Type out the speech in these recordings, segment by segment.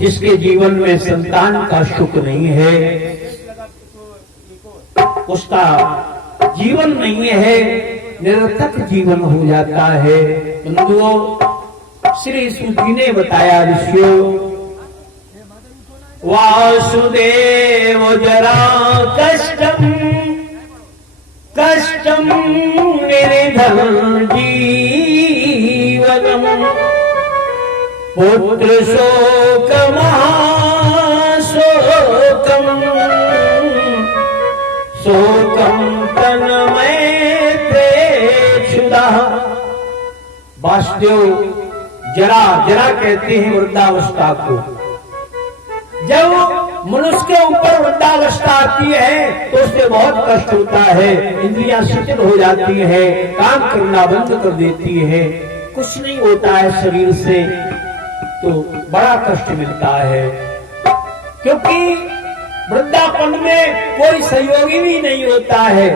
जिसके जीवन में संतान का सुख नहीं है, उसका जीवन नहीं है, निरर्थक जीवन हो जाता है। बंधुओं, श्री सूजी ने बताया ऋषियों, वासुदेव जरा कष्टम कष्टम निर्धन जीवनम पुत्र शोक महाशोकम शोकम तन्मय प्रेक्षुदा। वासुदेव जरा कहते हैं वृद्धावस्था को। जब मनुष्य के ऊपर वृद्धावस्था आती है तो उससे बहुत कष्ट होता है, इंद्रियां शिथिल हो जाती है, काम करना बंद कर देती है, कुछ नहीं होता है शरीर से, तो बड़ा कष्ट मिलता है। क्योंकि वृद्धापन में कोई सहयोगी भी नहीं होता है,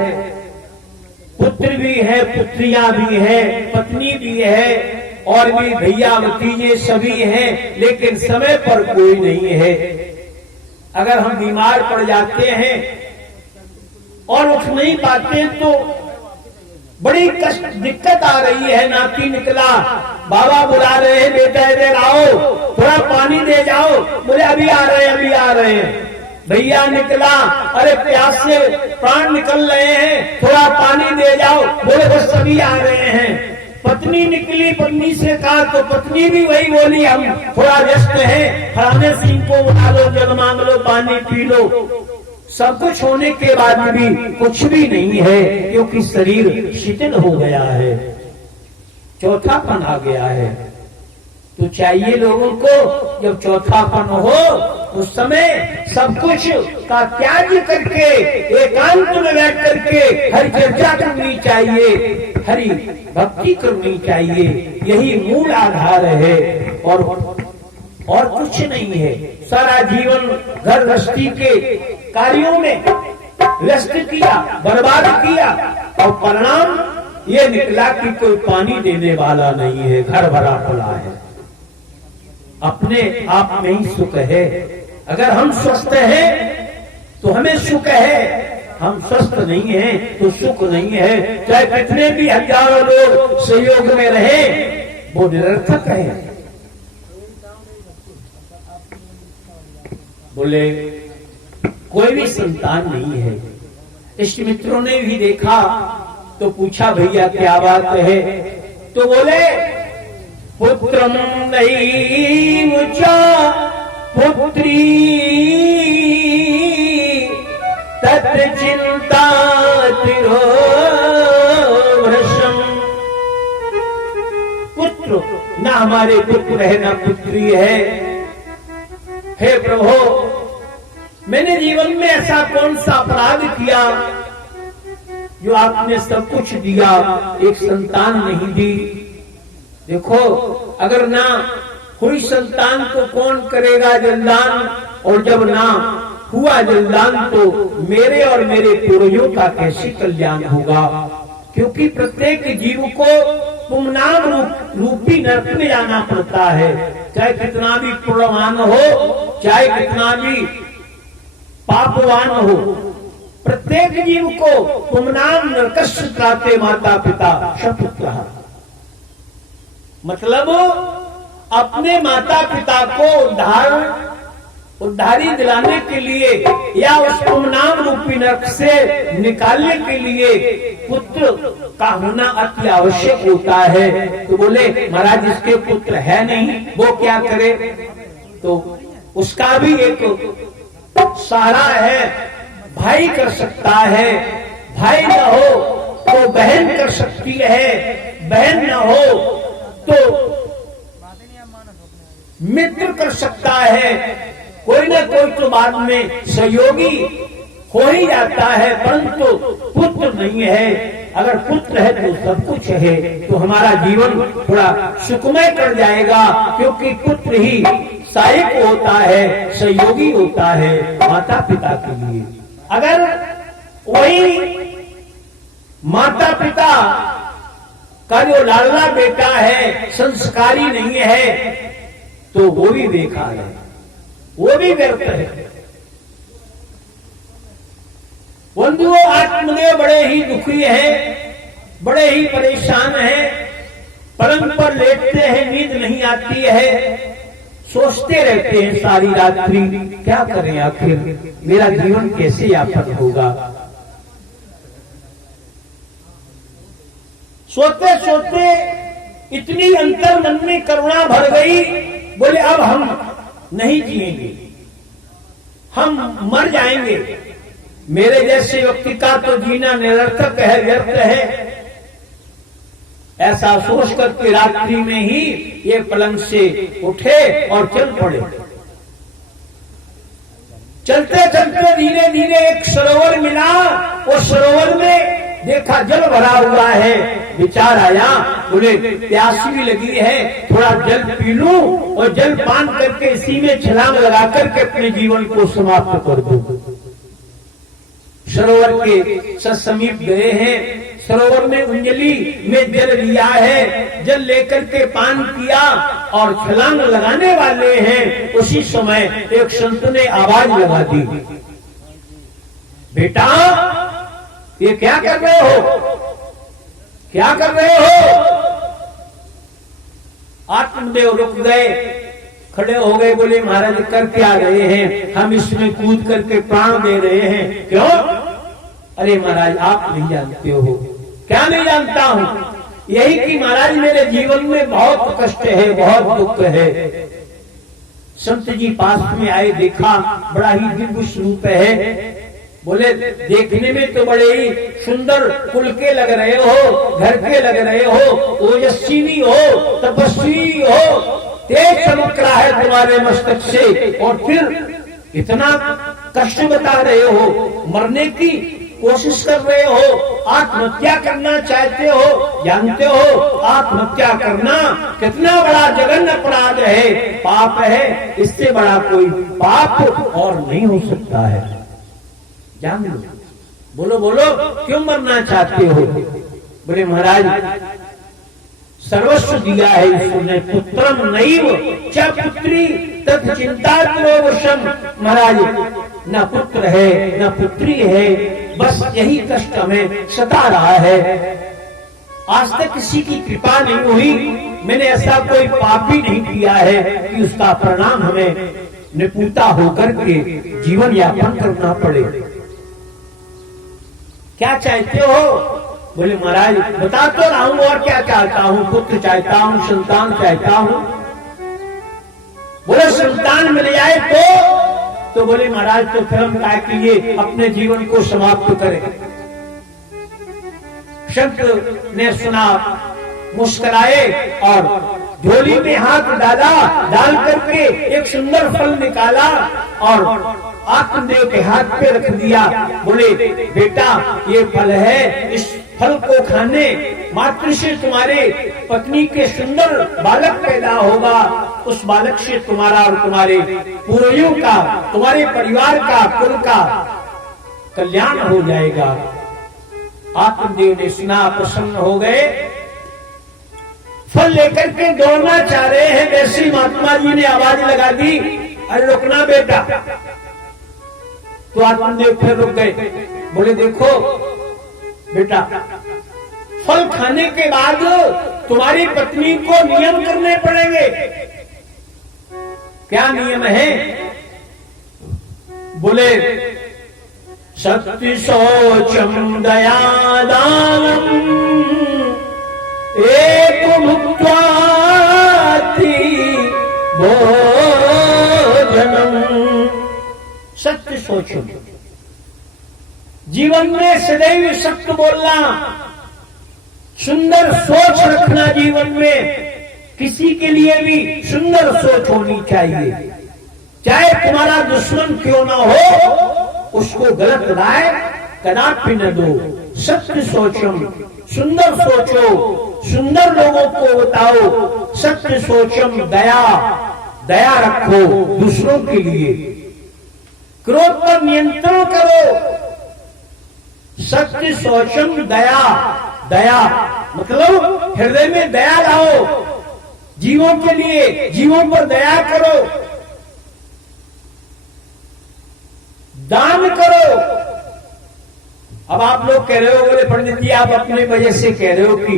पुत्र भी है, पुत्रियां भी है, पत्नी भी है, और भी भैया भतीजे सभी हैं, लेकिन समय पर कोई नहीं है। अगर हम बीमार पड़ जाते हैं और उठ नहीं पाते तो बड़ी कष्ट दिक्कत आ रही है। नाती निकला, बाबा बुला रहे हैं, बेटा इधर आओ, थोड़ा पानी दे जाओ, बोले अभी आ रहे हैं, अभी आ रहे हैं। भैया निकला, अरे प्यास से प्राण निकल रहे हैं, थोड़ा पानी दे जाओ, बोले बस सभी आ रहे हैं। पत्नी निकली, पत्नी से कहा तो पत्नी भी वही बोली, हम थोड़ा व्यस्त हैं, फलाने सिंह को बुला लो, जल मांग लो, पानी पी लो। सब कुछ होने के बाद भी कुछ भी नहीं है, क्योंकि शरीर शिथिल हो गया है, चौथापन आ गया है। तो चाहिए लोगों को जब चौथापन हो उस समय सब कुछ का त्याग करके एकांत में बैठ करके हरि चर्चा करनी चाहिए, हरि भक्ति करनी चाहिए। यही मूल आधार है और कुछ नहीं है। सारा जीवन घर गृहस्थी के कार्यों में व्यस्त किया, बर्बाद किया, और परिणाम ये निकला कि कोई पानी देने वाला नहीं है, घर भरा पड़ा है। अपने आप में ही सुख है। अगर हम स्वस्थ हैं तो हमें सुख है, हम स्वस्थ नहीं हैं तो सुख नहीं है। चाहे कितने भी हजारों लोग सहयोग में रहे, वो निरर्थक है। बोले कोई भी संतान नहीं है। इष्ट मित्रों ने भी देखा तो पूछा भैया क्या बात है, तो बोले पुत्रम नहीं मुचा पुत्री तत्र चिंता तिरोभृशम। पुत्र न हमारे पुत्र है न पुत्री है। हे प्रभु, मैंने जीवन में ऐसा कौन सा अपराध किया जो आपने सब कुछ दिया, एक संतान नहीं दी। देखो, अगर ना हुई संतान तो कौन करेगा जलदान, और जब ना हुआ जलदान तो मेरे और मेरे पूर्वजों का कैसे कल्याण होगा। क्योंकि प्रत्येक जीव को पुण्यनाम रूपी नरक में जाना पड़ता है। चाहे कितना भी पुण्यवान हो, चाहे कितना भी पापवान हो, प्रत्येक जीव को पुण्यनाम नरकस्य त्राते माता पिता सपुत्र। मतलब अपने माता पिता को उद्धारी दिलाने के लिए या उस पुण्यनाम रूपी नरक से निकालने के लिए पुत्र का होना अति आवश्यक होता है। तो बोले महाराज जिसके पुत्र है नहीं वो क्या करे, तो उसका भी एक सहारा है, भाई कर सकता है। भाई न हो तो बहन कर सकती है, बहन न हो तो मित्र कर सकता है। कोई ना कोई तो बाद में सहयोगी हो ही जाता है, परंतु पुत्र नहीं है। अगर पुत्र है तो सब कुछ है, तो हमारा जीवन थोड़ा सुखमय कर जाएगा। क्योंकि पुत्र ही सहायक होता है, सहयोगी होता है माता पिता के लिए। अगर वही माता पिता का जो लाडला बेटा है संस्कारी नहीं है तो वो भी बेकार है। वो भी व्यर्थ है। बंधुओं, आत्मदेव बड़े ही दुखी हैं, बड़े ही परेशान हैं, पलंग पर लेटते हैं, नींद नहीं आती है, सोचते रहते हैं सारी रात्रि, क्या करें आखिर, मेरा जीवन कैसे यापन होगा। सोते सोते इतनी अंतर मन में करुणा भर गई, बोले अब हम नहीं जिएंगे, हम मर जाएंगे, मेरे जैसे व्यक्ति का तो जीना निरर्थक है, व्यर्थ है। ऐसा सोच करके रात्रि में ही ये पलंग से उठे और चल पड़े। चलते चलते धीरे धीरे एक सरोवर मिला, वो सरोवर में देखा जल भरा हुआ है, विचार आया, बोले प्यास भी लगी है, थोड़ा जल पी लूं और जल पान करके इसी में छलांग लगा करके अपने जीवन को समाप्त कर दूं। सरोवर के समीप गए हैं, सरोवर में अंजलि में जल लिया है, जल लेकर के पान किया और छलांग लगाने वाले हैं। उसी समय एक संत ने आवाज लगा दी, बेटा ये क्या कर रहे हो, क्या कर रहे हो। आत्मदेव रुक गए, खड़े हो गए, बोले महाराज कर क्या रहे हैं, हम इसमें कूद करके प्राण दे रहे हैं। क्यों? अरे महाराज आप नहीं जानते हो। क्या नहीं जानता हूं? यही कि महाराज मेरे जीवन में बहुत कष्ट है, बहुत दुख है। संत जी पास में आए, देखा बड़ा ही दिव्य स्वरूप है। बोले देखने में तो बड़े ही सुंदर कुल के लग रहे हो, घर के लग रहे हो, ओजस्वी हो, तपस्वी हो, तेज चमक रहा है तुम्हारे मस्तक से, और फिर इतना कष्ट बता रहे हो, मरने की कोशिश कर रहे हो, आत्महत्या करना चाहते हो। जानते हो आत्महत्या करना कितना बड़ा जघन्य अपराध है, पाप है, इससे बड़ा कोई पाप और नहीं हो सकता है। जान लो, बोलो बोलो क्यों मरना चाहते हो। बोले महाराज सर्वस्व दिया है ईश्वर ने, पुत्रम नैव च पुत्री तत् चिंतात्मवशम। महाराज न पुत्र है न पुत्री है, बस यही कष्ट हमें सता रहा है। आज तक किसी की कृपा नहीं हुई, मैंने ऐसा कोई पाप ही नहीं किया है कि उसका परिणाम हमें निपुता होकर के जीवन यापन करना पड़े। क्या चाहते हो? बोले महाराज बता तो रहा हूं, और क्या चाहता हूं, पुत्र चाहता हूं, संतान चाहता हूं। बोले संतान मिल जाए तो बोले महाराज तो फिर हम क्या किए, अपने जीवन को समाप्त करें। संत ने सुना, मुस्कुराए और झोली में हाथ डाल करके एक सुंदर फल निकाला और आत्मदेव के हाथ पे रख दिया। बोले बेटा ये फल है, इस फल को खाने मात्र से तुम्हारे पत्नी के सुंदर बालक पैदा होगा, उस बालक से तुम्हारा और तुम्हारे पूर्वजों का, तुम्हारे परिवार का, कुल का कल्याण हो जाएगा। आत्मदेव ने सुना, प्रसन्न हो गए, फल लेकर के दौड़ना चाह रहे हैं, वैसे महात्मा जी ने आवाज लगा दी, अरे रुकना बेटा। तो आत्मदेव फिर रुक गए। बोले देखो बेटा, फल खाने के बाद तुम्हारी पत्नी को नियम करने पड़ेंगे। क्या नियम है? बोले सत्य शौचम दया दानम एक मुक्त्वा भोजनम। सत्य सोचो, जीवन में सदैव सत्य बोलना, सुंदर सोच रखना, जीवन में किसी के लिए भी सुंदर सोच होनी चाहिए। चाहे तुम्हारा दुश्मन क्यों ना हो, उसको गलत राय कदापि न दो। सत्य सोचम, सुंदर सोचो, सुंदर लोगों को बताओ। सत्य सोचम दया, दया रखो दूसरों के लिए। क्रोध पर नियंत्रण करो। सत्य सोचम दया, दया मतलब हृदय में दया लाओ, जीवों के लिए, जीवों पर दया करो। करो। अब आप लोग कह रहे हो, बोले पंडित जी आप अपने वजह से कह रहे हो कि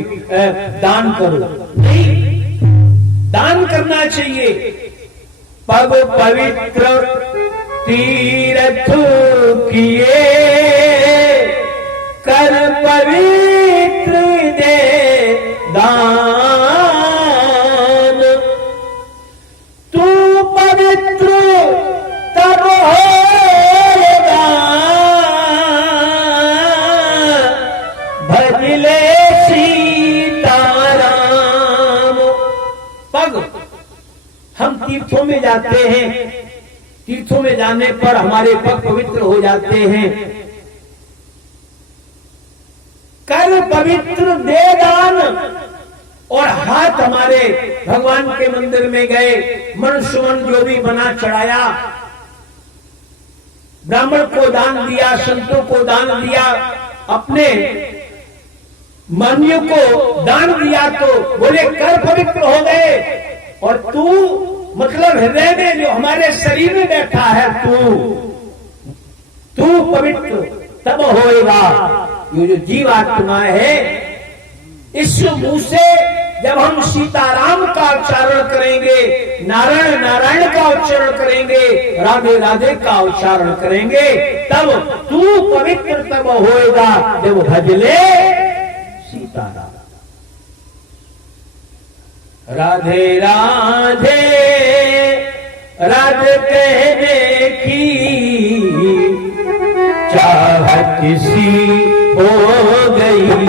दान करो। नहीं, दान करना चाहिए। पग पवित्र तीर्थ किए, कर पवित्र दे दान। तू पवित्र तब होगा, भजले सीताराम। पग, हम तीर्थों में जाते हैं, तीर्थों में जाने पर हमारे पग पवित्र हो जाते हैं। कर पवित्र दे दान, और हाथ हमारे भगवान के मंदिर में गए, मन सुमन जो भी बना चढ़ाया, ब्राह्मण को दान दिया, संतों को दान दिया, अपने मान्यों को दान दिया, तो बोले कर पवित्र हो गए। और तू मतलब हृदय में जो हमारे शरीर में बैठा है, तू पवित्र तब होएगा। ये जो जीवात्मा है, इस मुंह से जब हम सीताराम का उच्चारण करेंगे, नारायण नारायण का उच्चारण करेंगे, राधे राधे का उच्चारण करेंगे, तब तू पवित्र तब होएगा जब भजले सीताराम। राधे राधे राधे कहने की चाहत सी हो गई है।